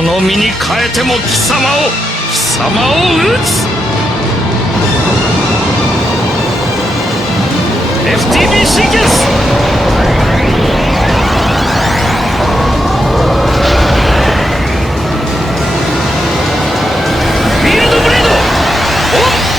この身に変えても貴様を討つ。 FTB シーケンス。フィールドブレードオン。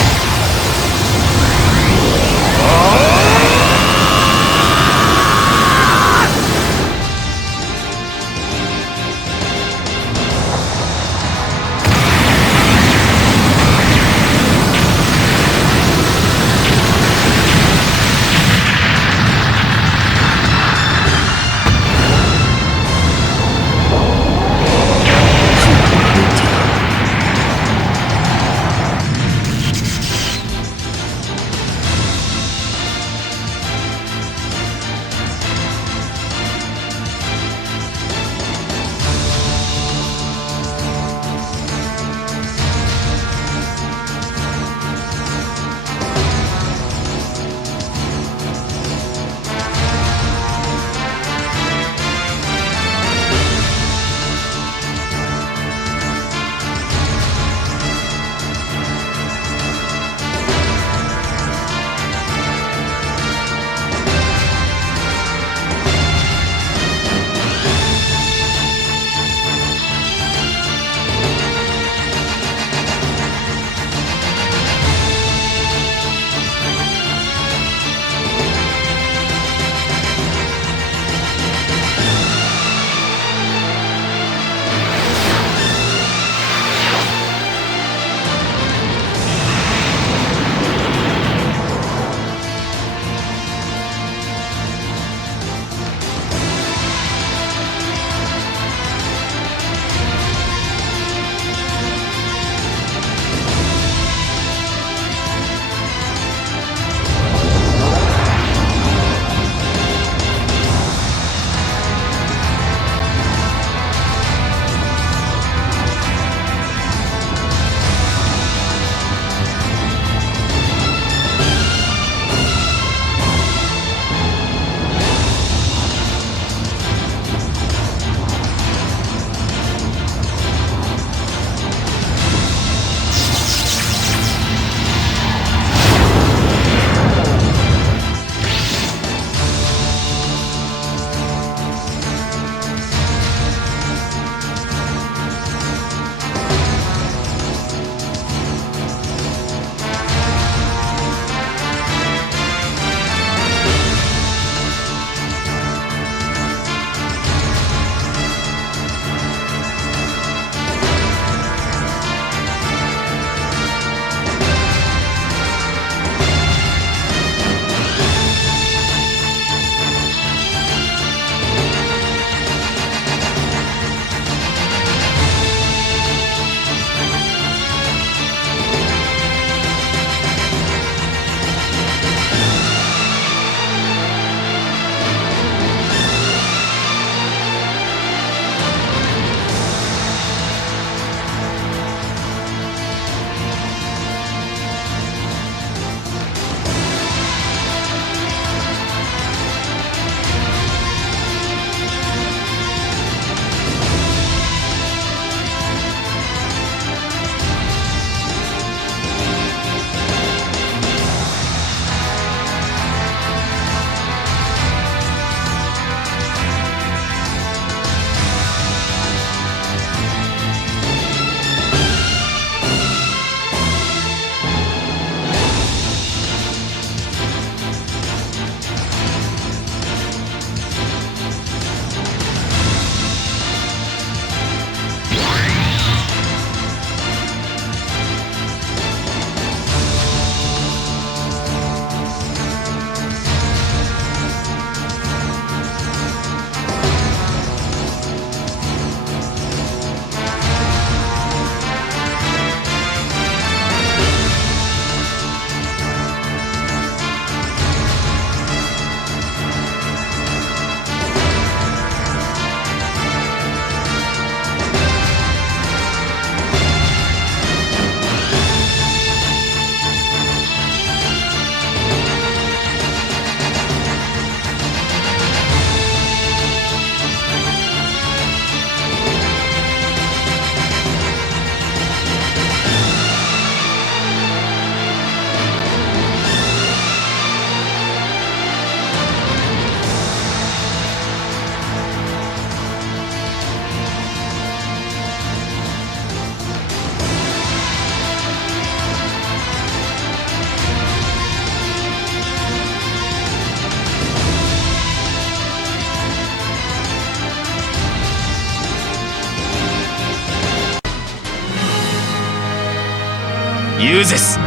ユーゼス、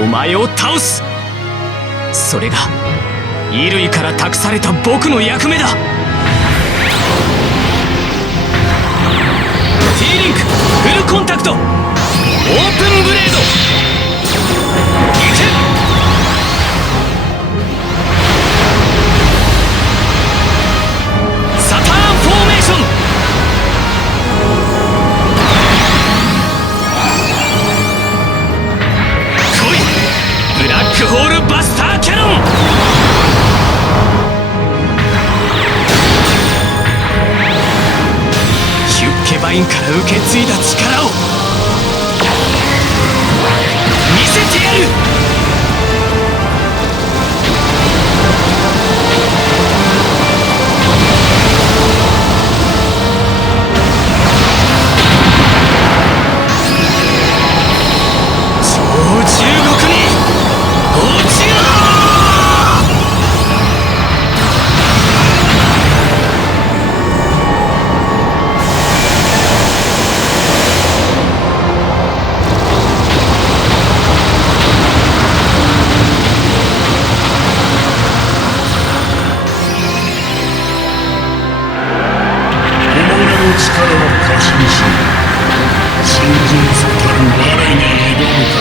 お前を倒す。それが衣類から託された僕の役目だ。T リンクフルコンタクト、オープンブレード、いけ。サターンフォーメーション。来い、ブラックホールバスターキャノン。ヒュッケバインから受け継いだ力を見せてやる。超重獄に落ちろ。力を過信し、真実たる我に挑むか。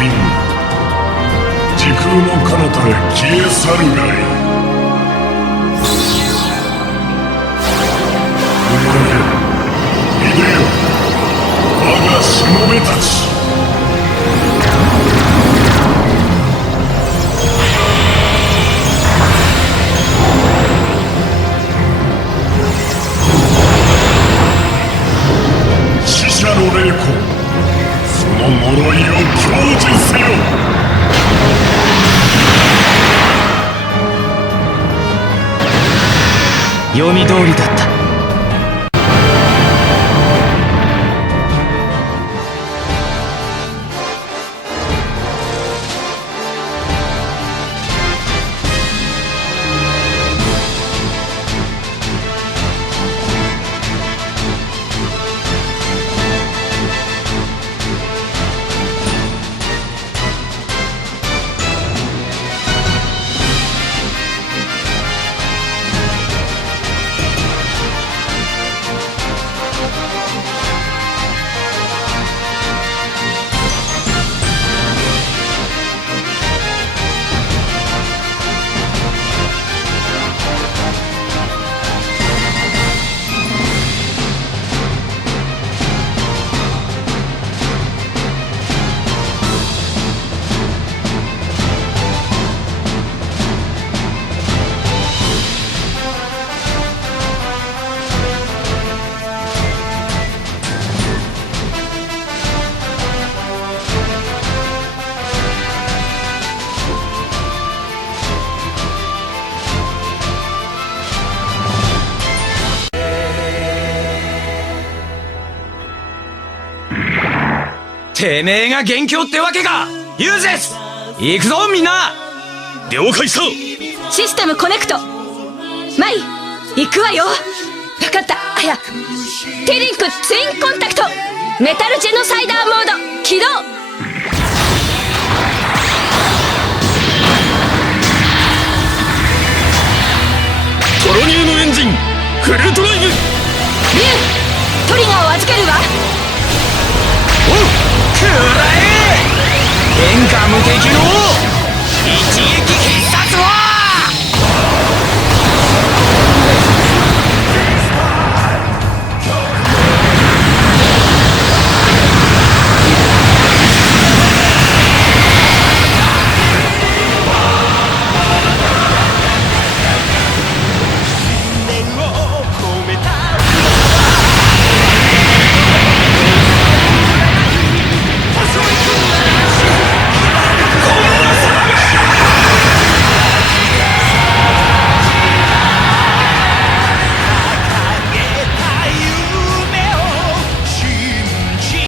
リン、時空の彼方へ消え去るがいい。いでよ、我がしもべたち。死者の霊魂、その呪いを享受せよ。読み通りだった。てめえが元凶ってわけか。ユーゼス、行くぞみんな。了解さ。システムコネクト。マイ、行くわよ。分かった。あや、Tリンクツインコンタクト、メタルジェノサイダーモード起動。トロニウムエンジンフルトラ